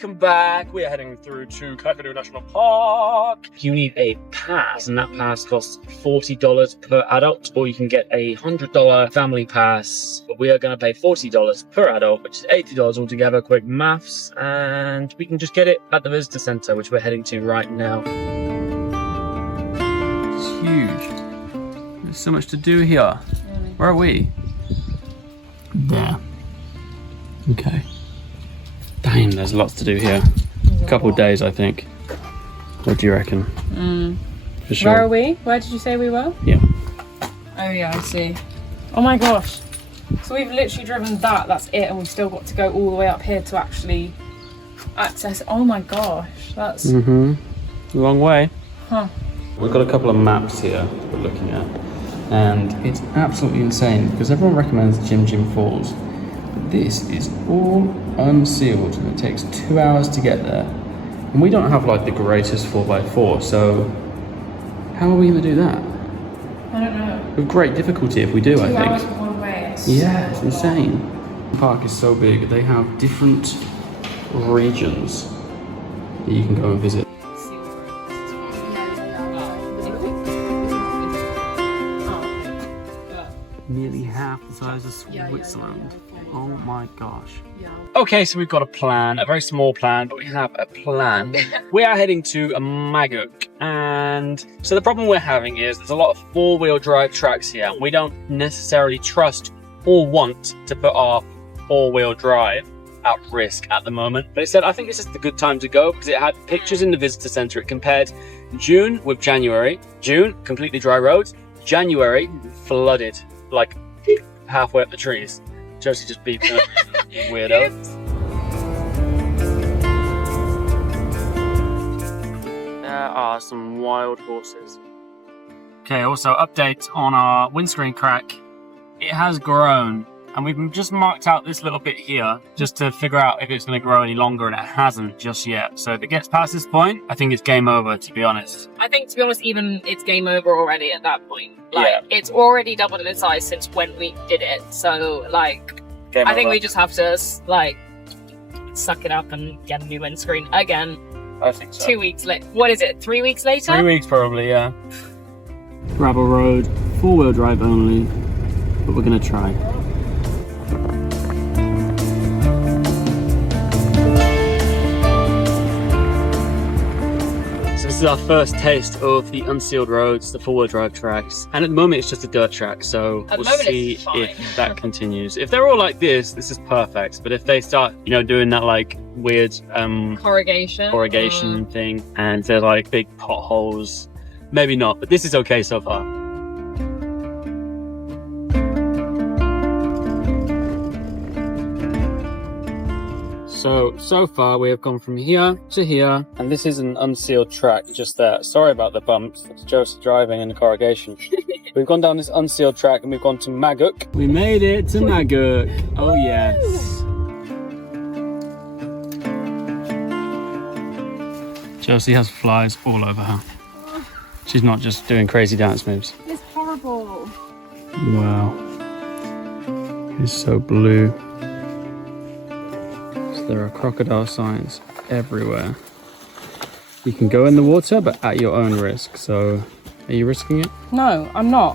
welcome back. We are heading through to Kakadu National Park. You need a pass, and that pass costs $40 per adult, or you can get a $100 family pass. But we are going to pay $40 per adult, which is $80 altogether. Quick maths, and we can just get it at the visitor center, which we're heading to right now. It's huge. There's so much to do here. Where are we? There. Okay. Damn, there's lots to do here. A couple of days, I think. What do you reckon? For sure. Where are we? Where did you say we were? Yeah. Oh yeah, I see. Oh my gosh. So we've literally driven that's it, and we've still got to go all the way up here to actually access. Oh my gosh, that's... Long way. Huh. We've got a couple of maps here that we're looking at. And it's absolutely insane because everyone recommends Djim Falls. But this is all unsealed and it takes 2 hours to get there. And we don't have like the greatest 4x4, so how are we going to do that? I don't know. With great difficulty if we do, I think. 2 hours one way. Yeah, it's insane. The park is so big, they have different regions that you can go and visit. Nearly half the size of Switzerland. Oh my gosh. Okay, so we've got a plan, a very small plan, but we have a plan. We are heading to Maguk, and so the problem we're having is there's a lot of four-wheel drive tracks here, and we don't necessarily trust or want to put our four-wheel drive at risk at the moment. But it said, I think this is the good time to go because it had pictures in the visitor center. It compared June with January. June, completely dry roads. January, flooded. Like halfway up the trees. Josie just beeped her. Weirdo. There are some wild horses. Okay, also update on our windscreen crack. It has grown, and we've just marked out this little bit here just to figure out if it's going to grow any longer, and it hasn't just yet. So if it gets past this point, I think it's game over, to be honest. I think, to be honest, even it's game over already at that point. Like, it's already doubled in size since when we did it. So, like, I think we just have to, like, suck it up and get a new windscreen again. I think so. 2 weeks later. What is it? 3 weeks later? 3 weeks probably, yeah. Gravel road, four-wheel drive only, but we're gonna try. This is our first taste of the unsealed roads, the four-wheel drive tracks. And at the moment it's just a dirt track, so we'll see if that continues. If they're all like this is perfect. But if they start, you know, doing that like weird corrugation thing, and they're like big potholes, maybe not. But this is okay so far. So far we have gone from here to here, and this is an unsealed track just there. Sorry about the bumps, it's Joseph driving and the corrugation. We've gone down this unsealed track and we've gone to Maguk. We made it to Maguk. Oh yes. Josie has flies all over her. She's not just doing crazy dance moves. It's horrible. Wow. It's so blue. There are crocodile signs everywhere. You can go in the water, but at your own risk. So, are you risking it? No, I'm not.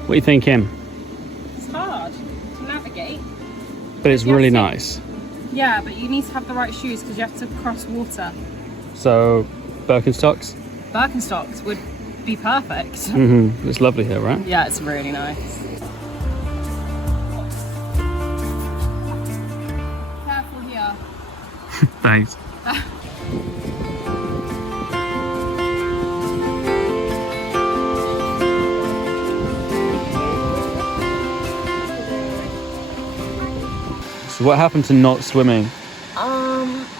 What do you think, Kim? It's hard to navigate. But it's really nice. Yeah, but you need to have the right shoes because you have to cross water. So, Birkenstocks? Birkenstocks would be perfect. It's lovely here, right? Yeah, it's really nice. Careful here. Thanks. So what happened to not swimming?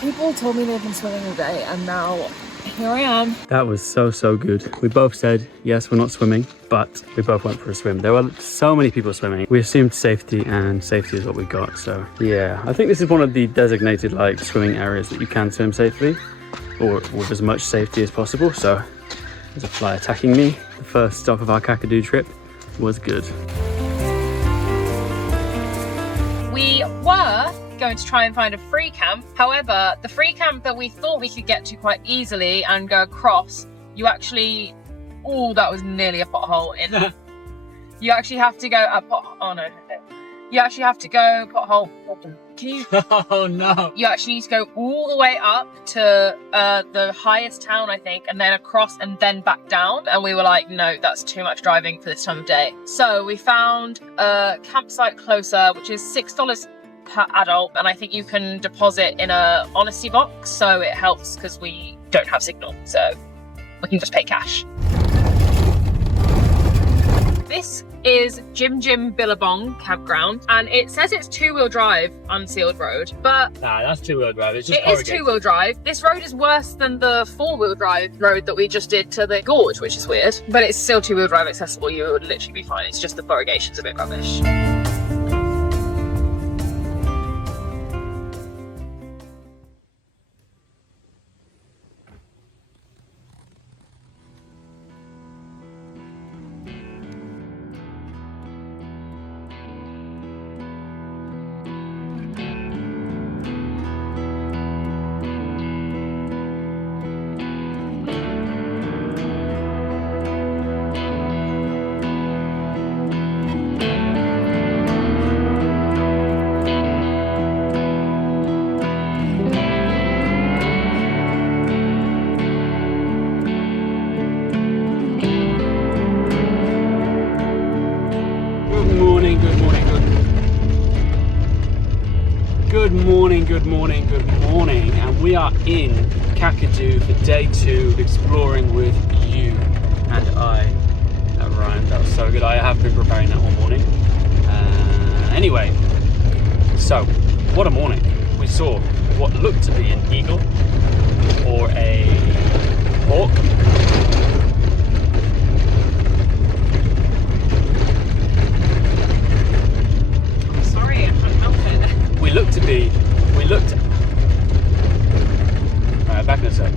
People told me they've been swimming all day, and now here I am. That was so good. We both said, yes, we're not swimming, but we both went for a swim. There were so many people swimming. We assumed safety, and safety is what we got. So yeah, I think this is one of the designated like swimming areas that you can swim safely. or with as much safety as possible. So there's a fly attacking me. The first stop of our Kakadu trip was good. We were going to try and find a free camp. However, the free camp that we thought we could get to quite easily and go across, you actually, oh, that was nearly a pothole in. You actually have to go up, oh no. You actually have to go pothole. Can you? Oh no. You actually need to go all the way up to the highest town, I think, and then across and then back down. And we were like, no, that's too much driving for this time of day. So we found a campsite closer, which is $6 per adult. And I think you can deposit in a honesty box. So it helps because we don't have signal. So we can just pay cash. This is Djim Billabong Campground, and it says it's two-wheel drive, unsealed road, but nah, that's two-wheel drive. It's just it is two-wheel drive. This road is worse than the four-wheel drive road that we just did to the gorge, which is weird, but it's still two-wheel drive accessible. You would literally be fine. It's just the corrugation's a bit rubbish. Good morning, and we are in Kakadu for day 2, exploring with you and I. That rhymed, that was so good. I have been preparing that all morning. Anyway, so what a morning. We saw what looked to be an eagle or a hawk. I'm sorry, I can't help it. We looked Alright, back in a sec.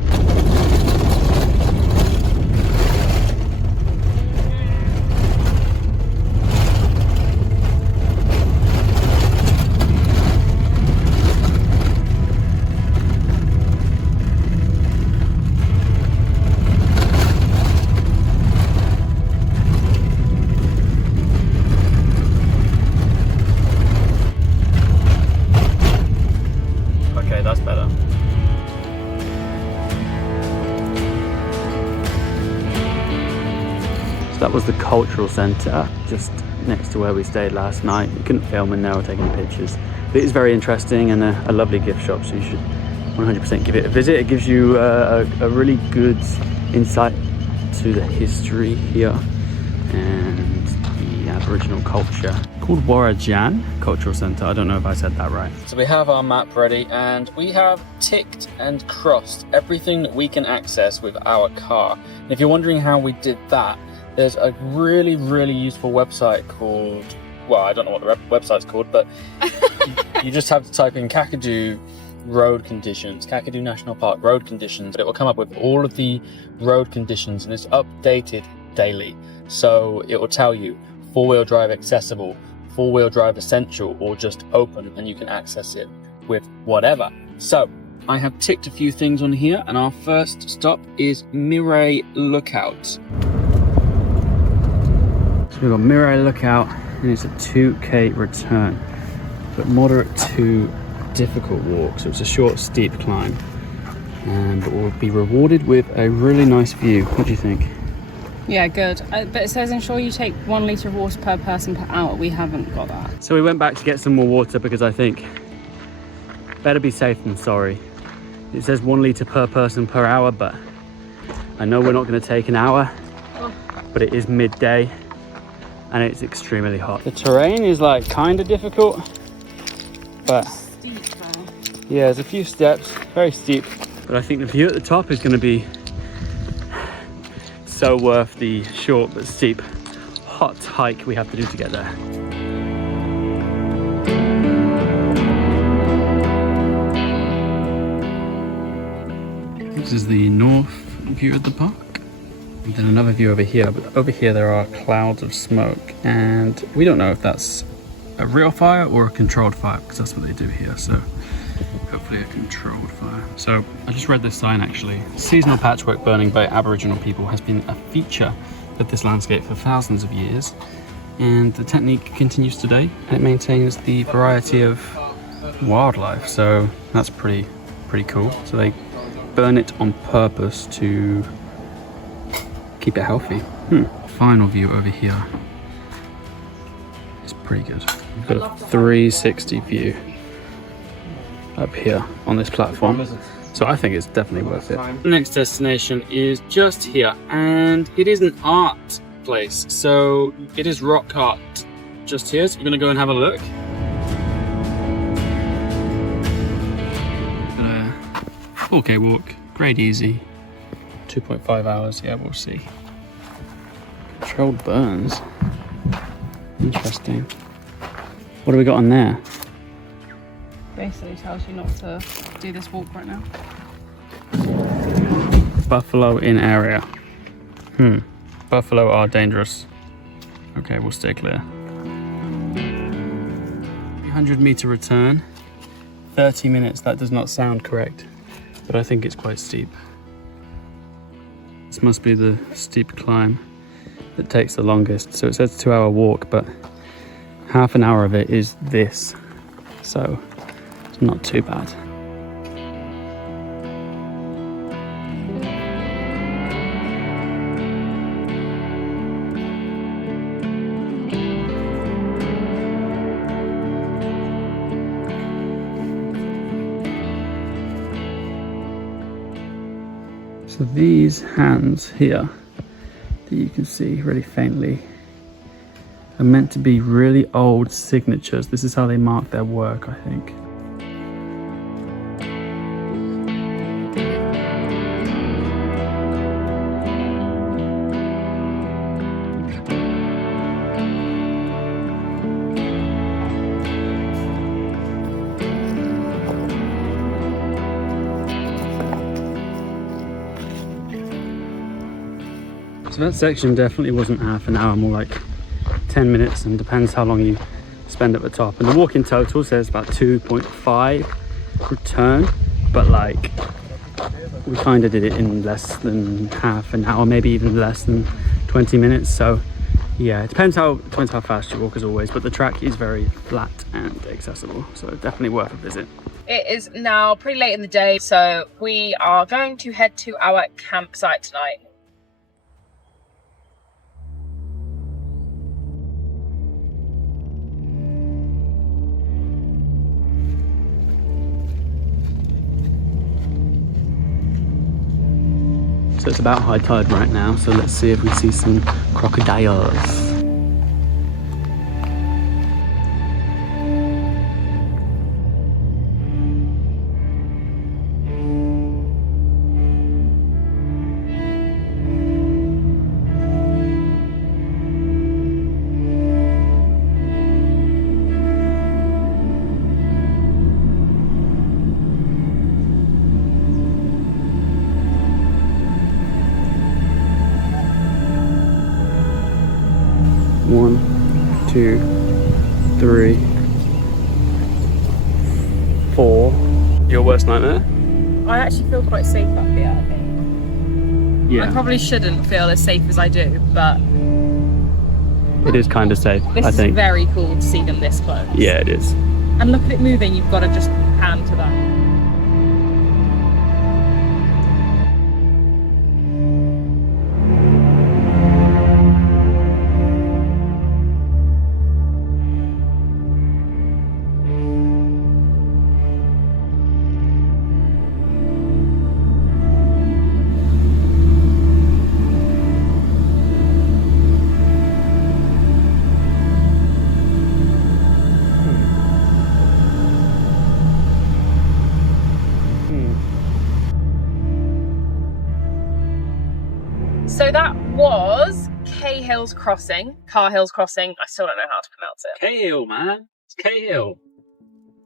Okay, that's better. That was the cultural centre, just next to where we stayed last night. You couldn't film in there or take any pictures. But it is very interesting and a lovely gift shop, so you should 100% give it a visit. It gives you a really good insight to the history here and the Aboriginal culture. Called Warradjan Cultural Centre. I don't know if I said that right. So we have our map ready and we have ticked and crossed everything that we can access with our car. And if you're wondering how we did that, there's a really, really useful website called, well, I don't know what the website's called, but you just have to type in Kakadu Road Conditions, Kakadu National Park Road Conditions. It will come up with all of the road conditions and it's updated daily. So it will tell you 4-wheel drive accessible, 4-wheel drive essential, or just open, and you can access it with whatever. So I have ticked a few things on here, and our first stop is Mirray Lookout. So we've got Mirray Lookout, and it's a 2k return, but moderate to difficult walk, so it's a short, steep climb, but we'll be rewarded with a really nice view. What do you think? Yeah, good. But it says ensure you take 1 litre of water per person per hour. We haven't got that. So we went back to get some more water because I think better be safe than sorry. It says 1 litre per person per hour, but I know we're not going to take an hour, but it is midday and it's extremely hot. The terrain is like kind of difficult, but Steep, though. yeah, there's a few steps, very steep, but I think the view at the top is going to be so worth the short but steep hot hike we have to do to get there. This is the north view of the park. And then another view over here, but over here there are clouds of smoke, and we don't know if that's a real fire or a controlled fire, because that's what they do here, so hopefully a controlled fire. So I just read this sign actually. Seasonal patchwork burning by Aboriginal people has been a feature of this landscape for thousands of years, and the technique continues today, and it maintains the variety of wildlife, so that's pretty cool. So they burn it on purpose to keep it healthy. Final view over here. It's pretty good. We've got a 360 view up here on this platform, so I think it's definitely worth it. The next destination is just here, and it is an art place, so it is rock art just here, so we're gonna go and have a look. Got a 4K walk, grade easy, 2.5 hours, yeah, we'll see. Controlled burns. Interesting. What do we got on there? Basically tells you not to do this walk right now. Buffalo in area. Buffalo are dangerous. Okay, we'll stay clear. 300-meter return. 30 minutes, that does not sound correct, but I think it's quite steep. This must be the steep climb that takes the longest. So it says 2-hour walk, but half an hour of it is this. So it's not too bad. So these hands here that you can see really faintly are meant to be really old signatures. This is how they mark their work, I think. So that section definitely wasn't half an hour, more like 10 minutes, and depends how long you spend at the top. And the walk in total says about 2.5 return, but like we kind of did it in less than half an hour, maybe even less than 20 minutes. So yeah, it depends how fast you walk as always, but the track is very flat and accessible, so definitely worth a visit. It is now pretty late in the day, so we are going to head to our campsite tonight. So it's about high tide right now, so let's see if we see some crocodiles. One, two, three, four. Your worst nightmare? I actually feel quite safe up here, I think. Yeah. I probably shouldn't feel as safe as I do, but it is kind of safe, I think. This is very cool to see them this close. Yeah, it is. And look at it moving, you've got to just pan to that. So that was Cahills Crossing. Cahills Crossing. I still don't know how to pronounce it. Cahill, man. It's Cahill.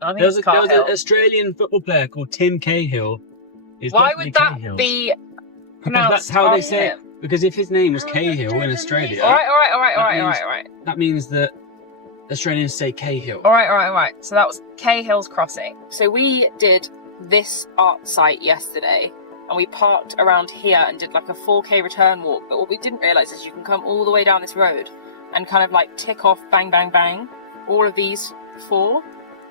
I think There was it's an Cahill. Australian football player called Tim Cahill Why would that be pronounced? That's how they say it. Because if his name was Cahill in Australia, all right. That means that Australians say Cahill. All right. So that was Cahills Crossing. So we did this art site yesterday, and we parked around here and did like a 4K return walk. But what we didn't realise is you can come all the way down this road and kind of like tick off bang, bang, bang, all of these 4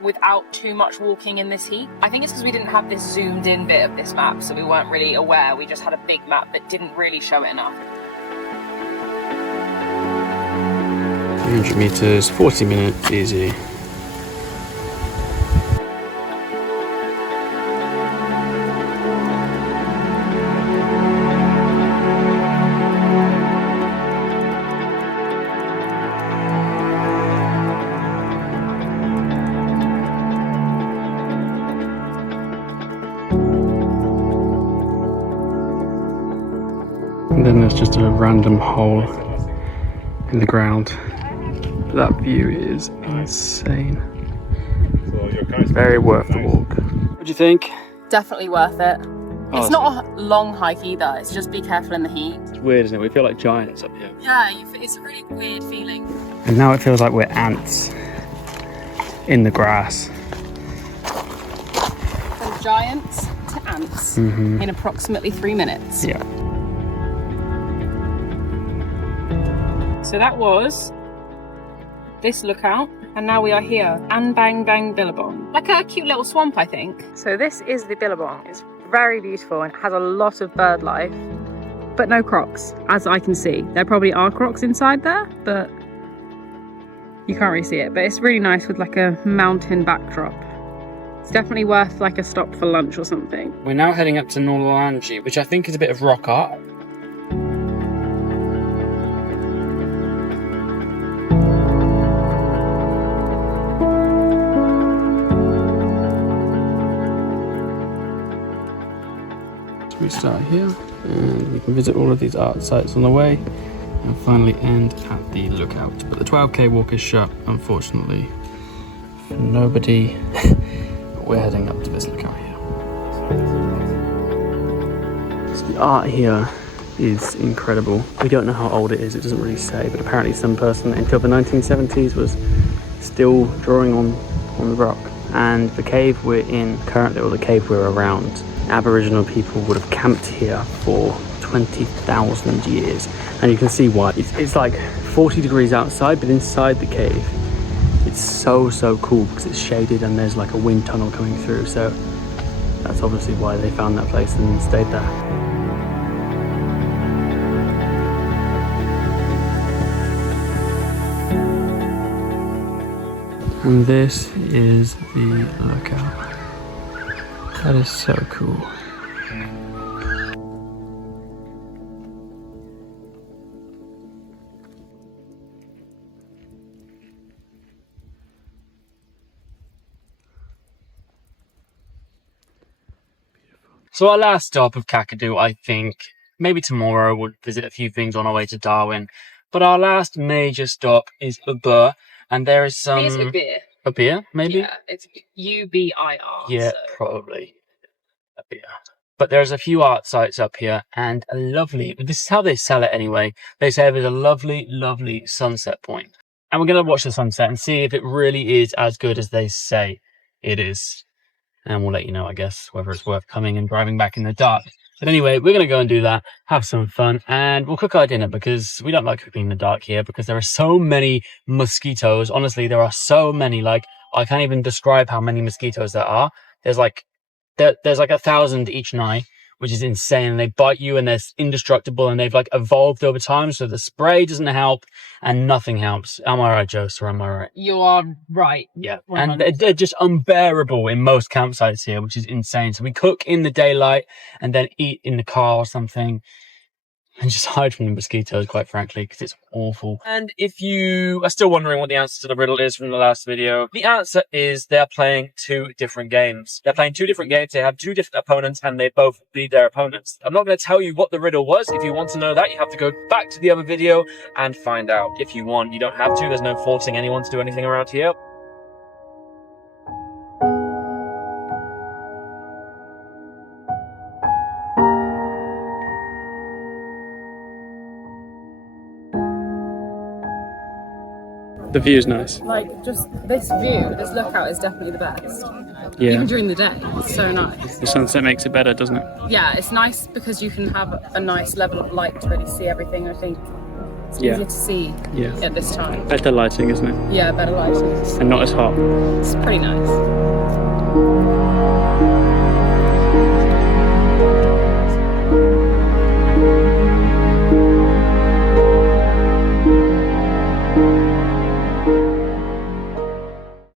without too much walking in this heat. I think it's because we didn't have this zoomed in bit of this map, so we weren't really aware. We just had a big map that didn't really show it enough. 100 meters, 40 minutes, easy. And then there's just a random hole in the ground. That view is insane. Very worth the walk. What do you think? Definitely worth it. It's not a long hike either. It's just be careful in the heat. It's weird, isn't it? We feel like giants up here. Yeah, it's a really weird feeling. And now it feels like we're ants in the grass. From giants to ants in approximately 3 minutes. Yeah. So that was this lookout, and now we are here, Anbangbang Billabong. Like a cute little swamp, I think. So this is the Billabong. It's very beautiful and has a lot of bird life, but no crocs, as I can see. There probably are crocs inside there, but you can't really see it. But it's really nice with like a mountain backdrop. It's definitely worth like a stop for lunch or something. We're now heading up to Nourlangie, which I think is a bit of rock art. We start here and we can visit all of these art sites on the way and finally end at the lookout. But the 12k walk is shut, unfortunately, for nobody. But we're heading up to this lookout here. So the art here is incredible. We don't know how old it is, it doesn't really say, but apparently some person until the 1970s was still drawing on the rock. And the cave we're in currently, or the cave we're around, Aboriginal people would have camped here for 20,000 years. And you can see why. It's like 40 degrees outside, but inside the cave, it's so cool because it's shaded and there's like a wind tunnel coming through. So that's obviously why they found that place and stayed there. And this is the lookout. That is so cool. So our last stop of Kakadu, I think, maybe tomorrow we'll visit a few things on our way to Darwin. But our last major stop is Ubirr, and there is some... It's Ubirr. Ubirr, maybe? Yeah, it's U-B-I-R. Yeah, so. probably. Ubirr. But there's a few art sites up here, and a lovely... This is how they sell it anyway. They say there's a lovely, lovely sunset point. And we're going to watch the sunset and see if it really is as good as they say it is. And we'll let you know, I guess, whether it's worth coming and driving back in the dark. But anyway, we're going to go and do that, have some fun, and we'll cook our dinner because we don't like cooking in the dark here because there are so many mosquitoes. Honestly, there are so many. Like, I can't even describe how many mosquitoes there are. There's like 1,000 each night, which is insane. They bite you and they're indestructible and they've like evolved over time. So the spray doesn't help and nothing helps. Am I right, Joe? Or am I right? You are right. Yeah. 100%. And they're just unbearable in most campsites here, which is insane. So we cook in the daylight and then eat in the car or something. And just hide from the mosquitoes, quite frankly, because it's awful. And if you are still wondering what the answer to the riddle is from the last video, the answer is they're playing 2 different games. They're playing 2 different games. They have 2 different opponents, and they both beat their opponents. I'm not going to tell you what the riddle was. If you want to know that, you have to go back to the other video and find out. If you want, you don't have to. There's no forcing anyone to do anything around here. The view's nice. Like, just this view, this lookout is definitely the best. Yeah. Even during the day, it's so nice. The sunset makes it better, doesn't it? Yeah, it's nice because you can have a nice level of light to really see everything. I think it's easier to see at this time. Better lighting, isn't it? Yeah, better lighting. And not as hot. It's pretty nice.